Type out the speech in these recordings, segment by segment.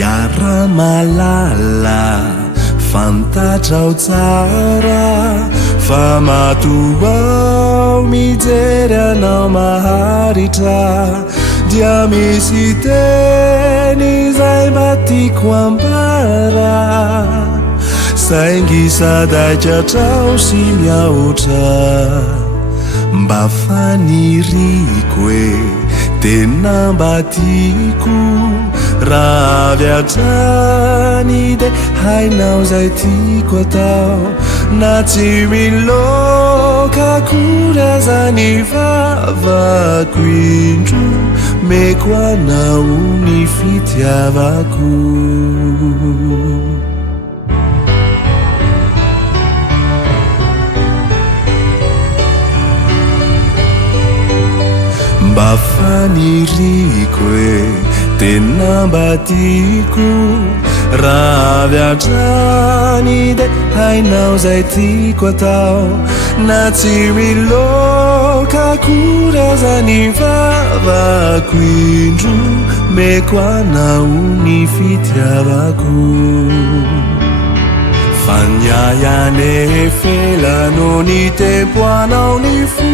Yaramalala fantatrao tsara fa matoao mijery anao maharitra dia misy teny izay mba tiako ambara saingy sadaikatrao sy miaotra mba faniriko hoe tena mba tiako raha avy hatrany de hainao zay tiako atao na tsy miloka akory aza ny vavako indro meko anao ny fitiavako mba faniriko hoe tena mba tiako raha avy hatrany de hainao zay tiako atao na tsy miloka akory aza ny vavako indro meko anao ny fitiavako fanyayane efela-no ny tempo anao ny fo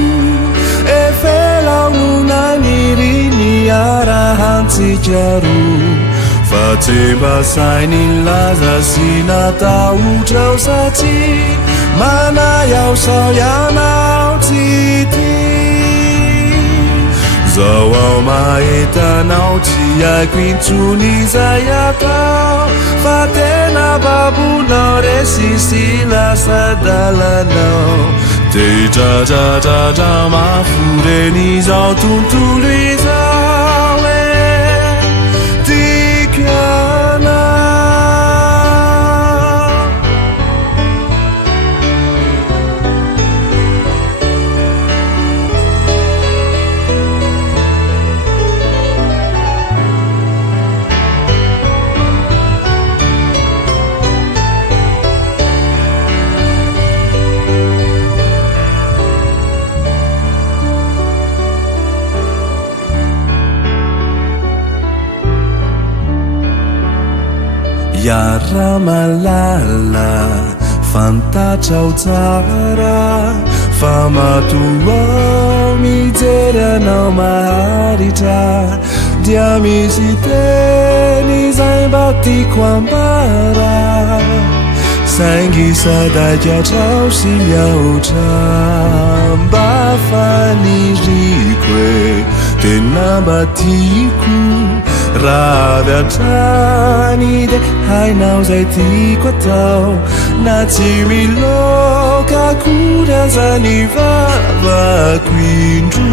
efela nona niriny arahantsika roa fa tsy mba sainy laza sy natahotrao satria manayao sao ianao tsy tia zao ao mahetanao tsy haiko intsony izay atao fa tena babonao resisy lasa dalanao te hitratratratra mafureny izao tontolo izao e tiako anao Yaramalala fantatrao tsara fa matoao mijery anao maharitra dia misy teny izay mba tiako ambara saingy sadaikatrao sy miaotra mba faniriko hoe tena mba tiako raha avy hatrany de hainao zay tiako atao na tsy miloka akory aza ny vavako indro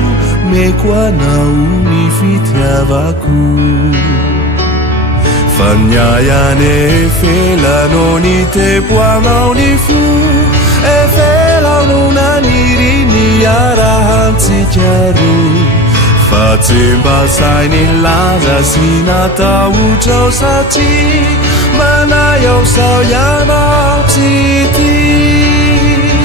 meko anao ny fitiavako fanyayane efela-no ny tempo anao ny fo efela nona niriny arahantsika roa fa tsy mba sainy laza sy natahotrao satria manayao sao ianao tsy tia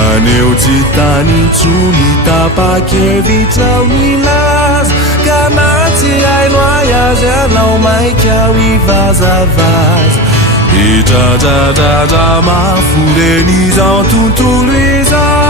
aneo tsy tany intsony tapa-kevitrao ny laza ka na tsy haino ay azy anao maikao ivazavaza hitratratratra mafureny izao tontolo izao